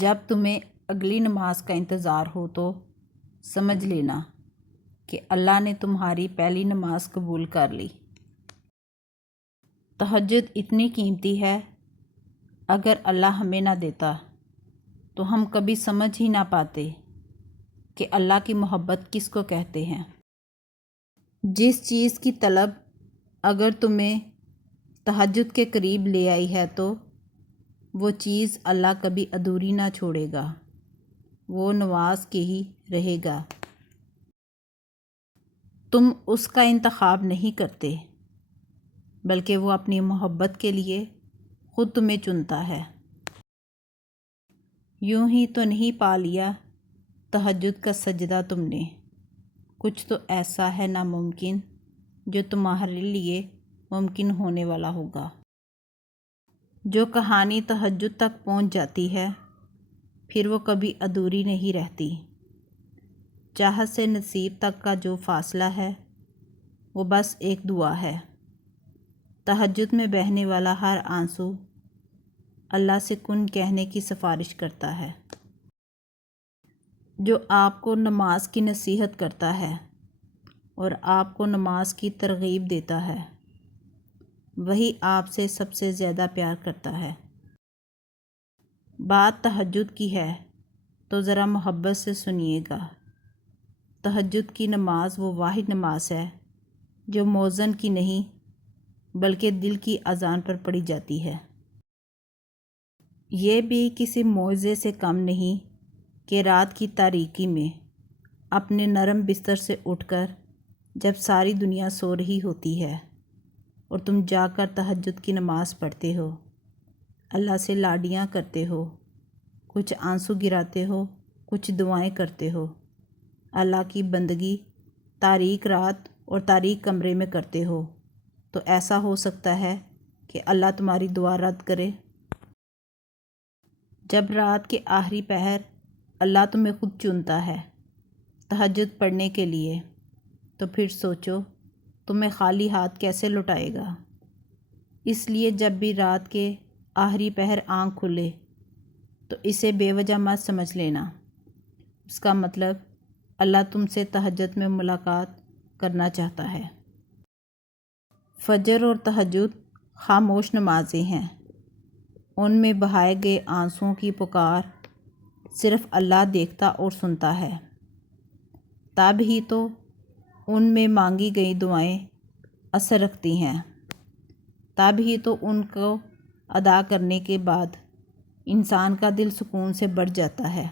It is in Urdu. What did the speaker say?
جب تمہیں اگلی نماز کا انتظار ہو تو سمجھ لینا کہ اللہ نے تمہاری پہلی نماز قبول کر لی۔ تہجد اتنی قیمتی ہے، اگر اللہ ہمیں نہ دیتا تو ہم کبھی سمجھ ہی نہ پاتے کہ اللہ کی محبت کس کو کہتے ہیں۔ جس چیز کی طلب اگر تمہیں تہجد کے قریب لے آئی ہے تو وہ چیز اللہ کبھی ادھوری نہ چھوڑے گا، وہ نواز کے ہی رہے گا۔ تم اس کا انتخاب نہیں کرتے، بلکہ وہ اپنی محبت کے لیے خود تمہیں چنتا ہے۔ یوں ہی تو نہیں پا لیا تہجد کا سجدہ تم نے، کچھ تو ایسا ہے ناممکن جو تمہارے لیے ممکن ہونے والا ہوگا۔ جو کہانی تہجد تک پہنچ جاتی ہے پھر وہ کبھی ادھوری نہیں رہتی۔ چاہت سے نصیب تک کا جو فاصلہ ہے وہ بس ایک دعا ہے۔ تہجد میں بہنے والا ہر آنسو اللہ سے کن کہنے کی سفارش کرتا ہے۔ جو آپ کو نماز کی نصیحت کرتا ہے اور آپ کو نماز کی ترغیب دیتا ہے، وہی آپ سے سب سے زیادہ پیار کرتا ہے۔ بات تہجد کی ہے تو ذرا محبت سے سنیے گا۔ تہجد کی نماز وہ واحد نماز ہے جو مؤذن کی نہیں بلکہ دل کی اذان پر پڑھی جاتی ہے۔ یہ بھی کسی معجزے سے کم نہیں کہ رات کی تاریکی میں اپنے نرم بستر سے اٹھ کر جب ساری دنیا سو رہی ہوتی ہے اور تم جا کر تہجد کی نماز پڑھتے ہو، اللہ سے لاڈیاں کرتے ہو، کچھ آنسو گراتے ہو، کچھ دعائیں کرتے ہو، اللہ کی بندگی تاریک رات اور تاریک کمرے میں کرتے ہو، تو ایسا ہو سکتا ہے کہ اللہ تمہاری دعا رد کرے؟ جب رات کے آخری پہر اللہ تمہیں خود چنتا ہے تہجد پڑھنے کے لیے، تو پھر سوچو تمہیں خالی ہاتھ کیسے لوٹائے گا۔ اس لیے جب بھی رات کے آخری پہر آنکھ کھلے تو اسے بے وجہ مت سمجھ لینا، اس کا مطلب اللہ تم سے تہجد میں ملاقات کرنا چاہتا ہے۔ فجر اور تہجد خاموش نمازیں ہیں، ان میں بہائے گئے آنسوؤں کی پکار صرف اللہ دیکھتا اور سنتا ہے۔ تب ہی تو ان میں مانگی گئی دعائیں اثر رکھتی ہیں، تب ہی تو ان کو ادا کرنے کے بعد انسان کا دل سکون سے بھر جاتا ہے۔